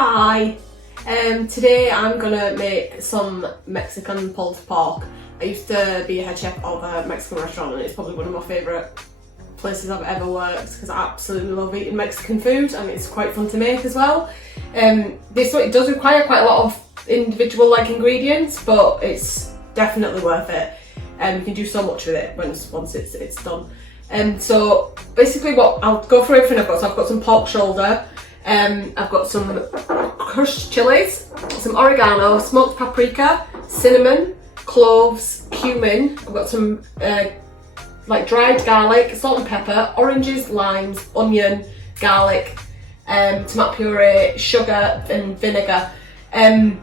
Hi! Today I'm gonna make some Mexican pulled pork. I used to be a head chef of a Mexican restaurant and it's probably one of my favourite places I've ever worked because I absolutely love eating Mexican food and it's quite fun to make as well. It does require quite a lot of individual ingredients, but it's definitely worth it. You can do so much with it once it's done. So basically I'll go through everything I've got. So I've got some pork shoulder, I've got some crushed chilies, some oregano, smoked paprika, cinnamon, cloves, cumin. I've got some dried garlic, salt and pepper, oranges, limes, onion, garlic, tomato puree, sugar and vinegar. I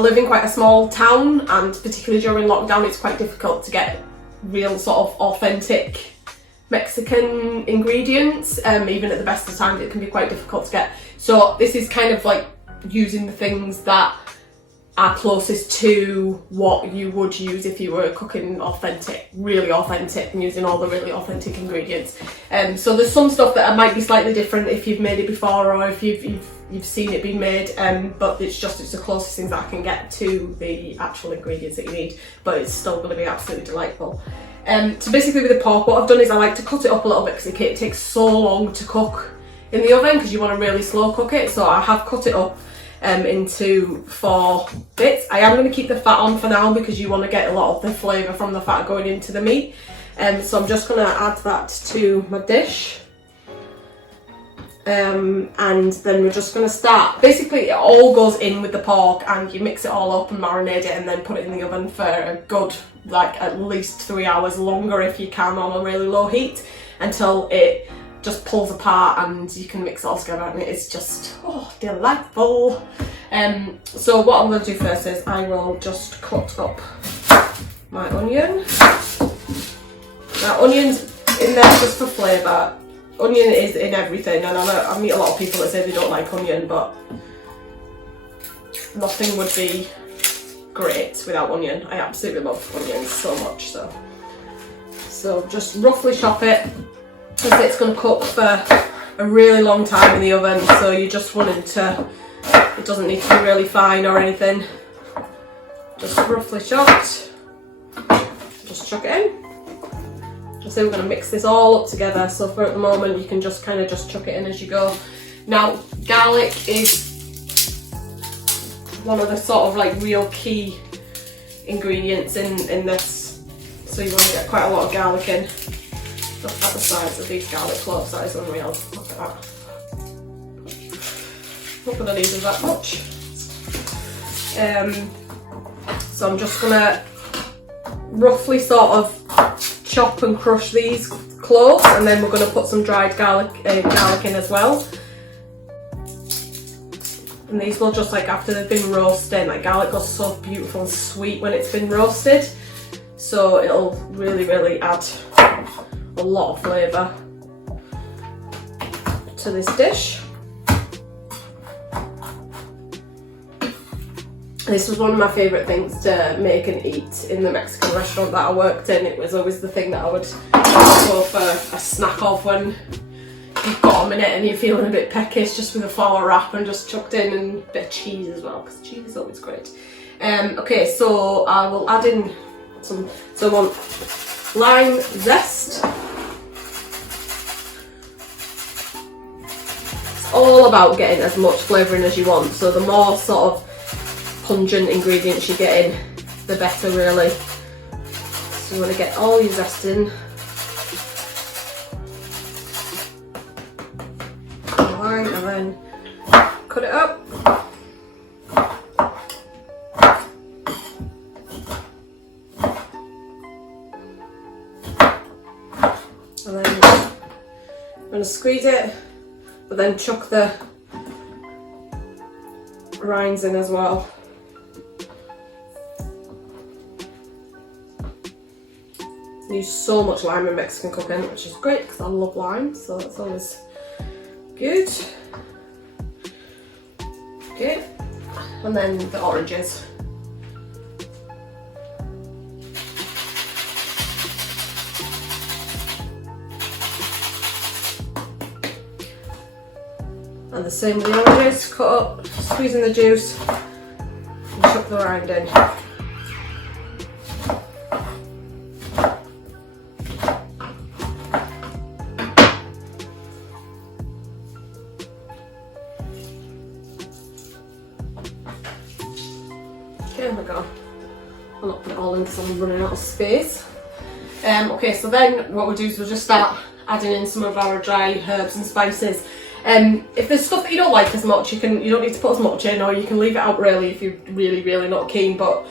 live in quite a small town and particularly during lockdown it's quite difficult to get real sort of authentic Mexican ingredients. Even at the best of times it can be quite difficult to get. So this is kind of like using the things that are closest to what you would use if you were cooking authentic, really authentic, and using all the really authentic ingredients. So there's some stuff that might be slightly different if you've made it before or if you've seen it being made, but it's the closest things that I can get to the actual ingredients that you need, but it's still going to be absolutely delightful. So basically with the pork, what I've done is I like to cut it up a little bit because it takes so long to cook in the oven because you want to really slow cook it. So I have cut it up into 4 bits. I am going to keep the fat on for now because you want to get a lot of the flavour from the fat going into the meat. So I'm just going to add that to my dish. And then we're just going to start. Basically it all goes in with the pork and you mix it all up and marinate it and then put it in the oven for a good at least 3 hours longer if you can on a really low heat until it just pulls apart and you can mix it all together and it's just delightful. So what I'm going to do first is I will just cut up my onion. Now onion's in there just for flavour. Onion is in everything and I meet a lot of people that say they don't like onion, but nothing would be great without onion. I absolutely love onions so much. So just roughly chop it because it's going to cook for a really long time in the oven, so you just want it doesn't need to be really fine or anything. Just roughly chopped. Just chuck it in. So we're going to mix this all up together, so for at the moment you can just kind of chuck it in as you go. Now garlic is one of the sort of real key ingredients in this, so you want to get quite a lot of garlic in. Look at the size of these garlic cloves, that is unreal. Look at that. Not that I needed that much. So I'm just going to roughly sort of chop and crush these cloves and then we're going to put some dried garlic in as well. And these will just after they've been roasted, garlic goes so beautiful and sweet when it's been roasted, so it'll really add a lot of flavour to this dish. This was one of my favourite things to make and eat in the Mexican restaurant that I worked in. It was always the thing that I would go for a snack of when you've got a minute and you're feeling a bit peckish, just with a flour wrap and just chucked in, and a bit of cheese as well because cheese is always great. Okay, so I will add in some, so I want lime zest. It's all about getting as much flavour in as you want, so the more sort of pungent ingredients you get in, the better really. So you want to get all your zest in. And then cut it up. And then I'm going to squeeze it, but then chuck the rinds in as well. Use so much lime in Mexican cooking, which is great because I love lime, so that's always good. Okay, and then the oranges. And the same with the oranges, cut up, squeeze in the juice, and chuck the rind in. There we go. I'm not putting it all in because I'm running out of space. Okay, so then what we'll do is we'll just start adding in some of our dry herbs and spices. If there's stuff that you don't like as much, you don't need to put as much in, or you can leave it out really if you're really not keen, but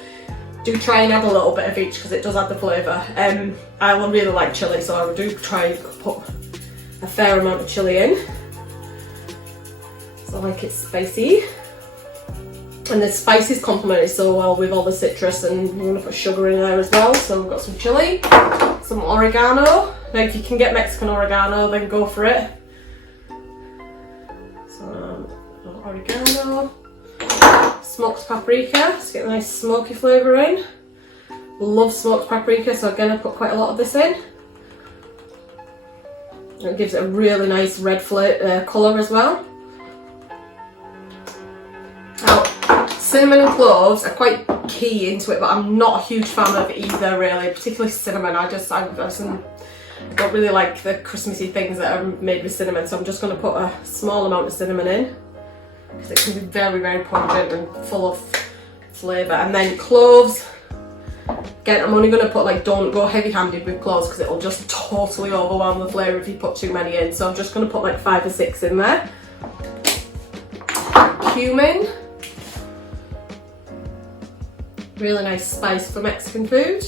do try and add a little bit of each because it does add the flavour. I really like chilli, so I do try and put a fair amount of chilli in. So I like it spicy. And the spices complement it so well with all the citrus, and we're going to put sugar in there as well. So we've got some chilli, some oregano. Now if you can get Mexican oregano, then go for it. So oregano, smoked paprika, to get a nice smoky flavour in. Love smoked paprika, so again I put quite a lot of this in. It gives it a really nice red colour as well. Now, cinnamon and cloves are quite key into it, but I'm not a huge fan of either really, particularly cinnamon. I don't really like the Christmassy things that are made with cinnamon, so I'm just going to put a small amount of cinnamon in because it can be very pungent and full of flavour. And then cloves, again I'm only going to put, don't go heavy handed with cloves because it'll just totally overwhelm the flavour if you put too many in, so I'm just going to put like 5 or 6 in there. Cumin, really nice spice for Mexican food.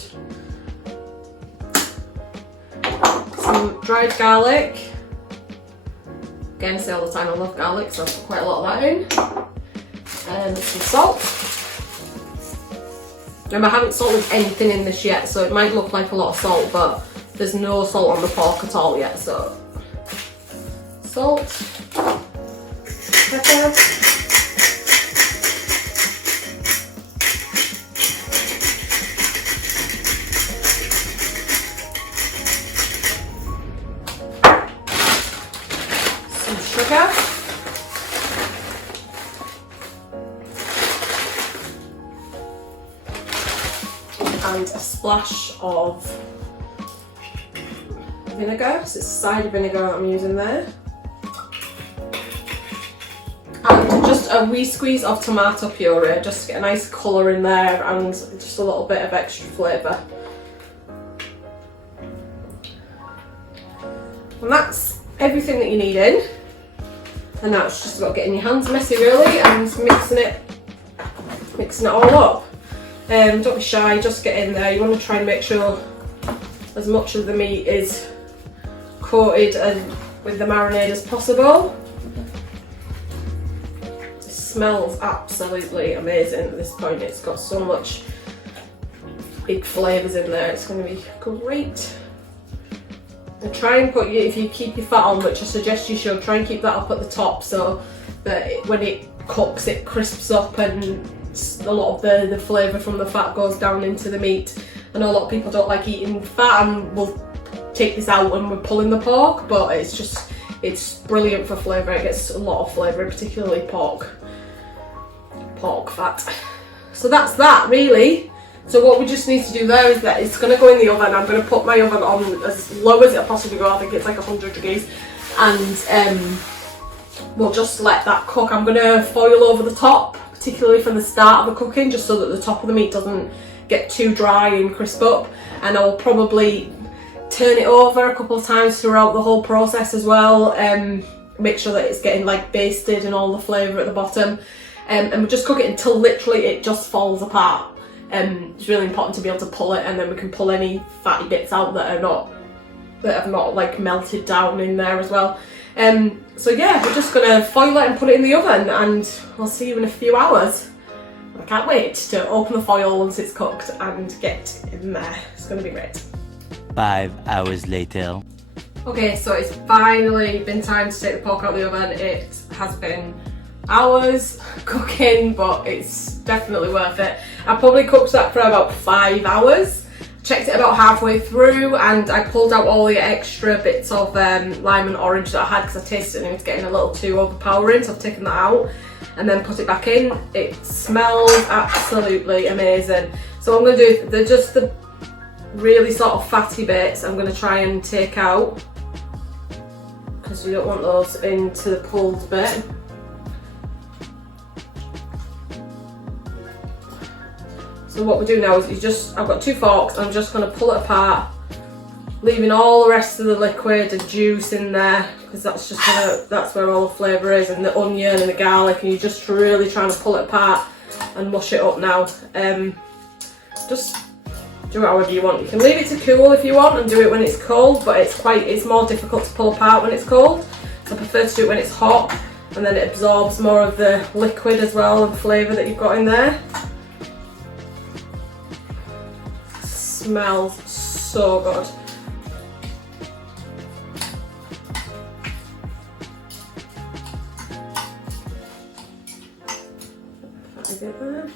Some dried garlic. Again, I say all the time I love garlic, so I'll put quite a lot of that in. And some salt. Remember, I haven't salted anything in this yet, so it might look like a lot of salt, but there's no salt on the pork at all yet, so salt, pepper. Sugar, and a splash of vinegar. So it's cider vinegar that I'm using there, and just a wee squeeze of tomato puree just to get a nice colour in there and just a little bit of extra flavour. And that's everything that you need in. And now it's just about getting your hands messy really and mixing it all up. Don't be shy, just get in there. You want to try and make sure as much of the meat is coated and with the marinade as possible. It smells absolutely amazing at this point. It's got so much big flavours in there, it's going to be great. And try and put if you keep your fat on, which I suggest you should, try and keep that up at the top so that when it cooks it crisps up and a lot of the flavour from the fat goes down into the meat. I know a lot of people don't like eating fat and will take this out when we're pulling the pork, but it's brilliant for flavour. It gets a lot of flavour, particularly pork fat. So that's that really. So what we just need to do there is that it's going to go in the oven. I'm going to put my oven on as low as it'll possibly go. I think it's like 100 degrees, and we'll just let that cook. I'm going to foil over the top, particularly from the start of the cooking, just so that the top of the meat doesn't get too dry and crisp up. And I'll probably turn it over a couple of times throughout the whole process as well. Make sure that it's getting basted and all the flavour at the bottom. And we'll just cook it until literally it just falls apart. It's really important to be able to pull it, and then we can pull any fatty bits out that have not melted down in there as well. So yeah, we're just gonna foil it and put it in the oven, and I'll see you in a few hours. I can't wait to open the foil once it's cooked and get in there. It's gonna be great. 5 hours later. Okay, so it's finally been time to take the pork out of the oven. It has been hours cooking, but it's definitely worth it. I probably cooked that for about 5 hours. checked it about halfway through and I pulled out all the extra bits of lime and orange that I had because I tasted it and it was getting a little too overpowering, so I've taken that out and then put it back in. It smells absolutely amazing. So what I'm going to do, they're just the really sort of fatty bits I'm going to try and take out because you don't want those into the pulled bit. So what we do now is I've got 2 forks, I'm just going to pull it apart, leaving all the rest of the liquid and juice in there because that's where all the flavour is, and the onion and the garlic, and you're just really trying to pull it apart and mush it up now. Just do it however you want. You can leave it to cool if you want and do it when it's cold, but it's more difficult to pull apart when it's cold. So I prefer to do it when it's hot, and then it absorbs more of the liquid as well and flavour that you've got in there. Smells so good. If I get there.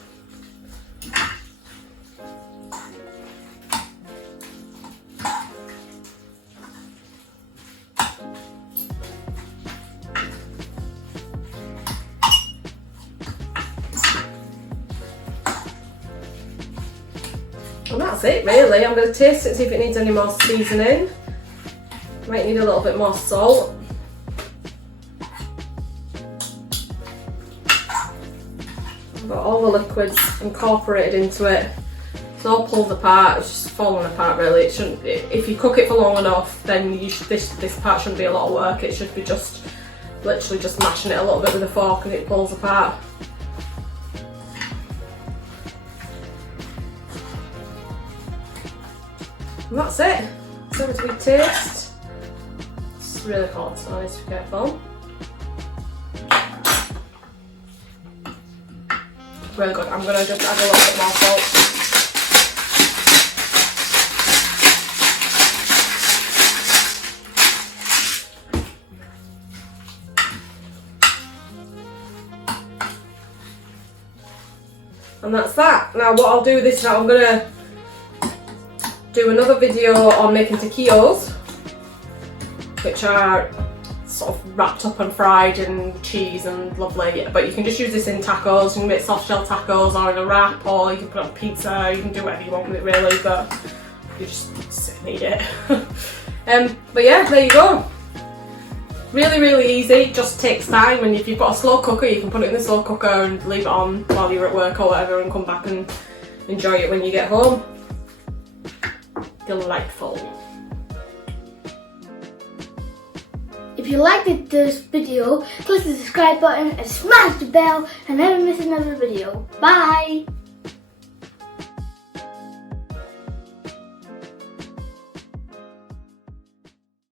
And that's it really. I'm going to taste it, see if it needs any more seasoning. Might need a little bit more salt. I've got all the liquids incorporated into it. It's all pulled apart, it's just falling apart really. It shouldn't. If you cook it for long enough, then this part shouldn't be a lot of work. It should be just literally just mashing it a little bit with a fork and it pulls apart. And that's it. So it's a good taste. It's really hot, so I need to be careful. Really good. I'm going to just add a little bit more salt. And that's that. Now what I'll do this now, I'm going to do another video on making taquillos, which are sort of wrapped up and fried and cheese and lovely, but you can just use this in tacos. You can make soft shell tacos or in a wrap, or you can put it on pizza. You can do whatever you want with it really, but you just sit and eat it. But yeah, there you go. Really, really easy, just takes time, and if you've got a slow cooker you can put it in the slow cooker and leave it on while you're at work or whatever and come back and enjoy it when you get home. Delightful. If you liked this video, click the subscribe button and smash the bell and never miss another video. Bye!